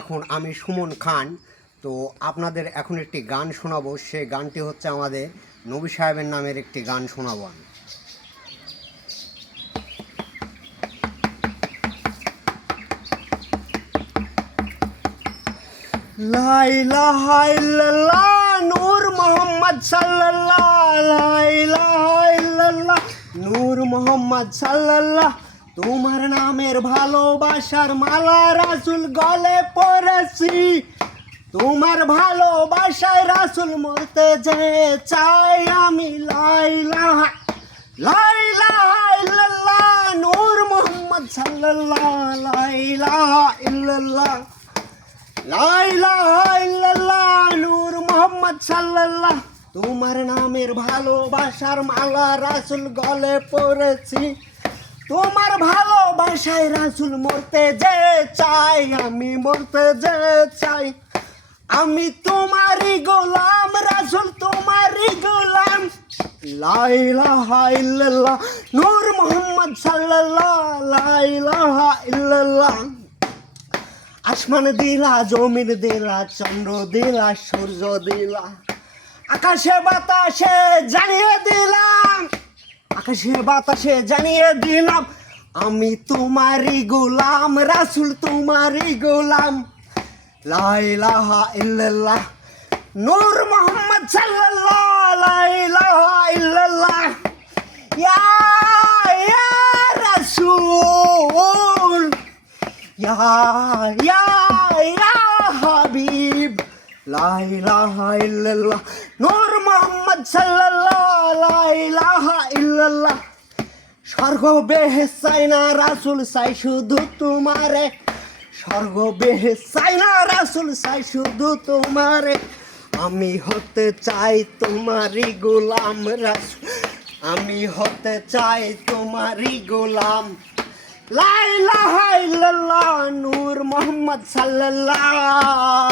এখন আমি সুমন খান। তো আপনাদের এখন একটি গান শোনাবো। সেই গানটি হচ্ছে আমাদের নবী সাহেবের নামের একটি গান শোনাবো আমি। লা ইলাহা ইল্লাল্লাহ নূর মুহাম্মদ সাল্লাল্লাহ, লা ইলাহা ইল্লাল্লাহ নূর মুহাম্মদ সাল্লাল্লাহ। তোমার নামের ভালোবাসার মালা রাসূল গলে পরেছি, তোমার ভালোবাসায় রাসূল মরতে যে চাই আমি। লা ইলাহা ইল্লাল্লাহ নূর মুহাম্মদ সাল্লাল্লাহ, লা ইলাহা ইল্লাল্লাহ লা ইলাহা ইল্লাল্লাহ নূর মুহাম্মদ সাল্লাল্লাহ। তোমার নামের ভালোবাসার মালা রাসূল গলে পরেছি, তোমার ভালোবাসায় রাসূল মরতে যে চাই আমি, মরতে যে চাই আমি। তোমারই গোলাম রাসূল, তোমারই গোলাম। লা ইলাহা ইল্লাল্লাহ নূর মুহাম্মদ সাল্লাল্লাহ, লা ইলাহা ইল্লাল্লাহ। আসমান দিলা, জমিন দিলা, চন্দ্র দিলা, সূর্য দিলা, আকাশে বাতাসে জানিয়ে দিলাম, আকাশে বাতাসে জানিয়ে দিলাম আমি তোমারই গোলাম রাসূল, তোমারই গোলাম। লা ইলাহা ইল্লাল্লাহ নূর মুহাম্মদ সাল্লাল্লাহ, লা ইলাহা ইল্লাল্লাহ। ইয়া রাসূল, ইয়া হাবিব, লা ইলাহা ইল্লাল্লাহ নূর মুহাম্মদ সাল্লাল্লাহ, লা ইলাহা ইল্লাল্লাহ। স্বর্গ বেহেশত চাই না রাসূল, চাই শুধু তোমারে। স্বর্গ বেহেশত চাই না রাসূল, চাই শুধু তোমারে। আমি হতে চাই তোমারই গোলাম রাসূল, আমি হতে চাই তোমারই গোলাম। লা ইলাহা ইল্লাল্লাহ নূর মুহাম্মদ সাল্লাল্লাহ।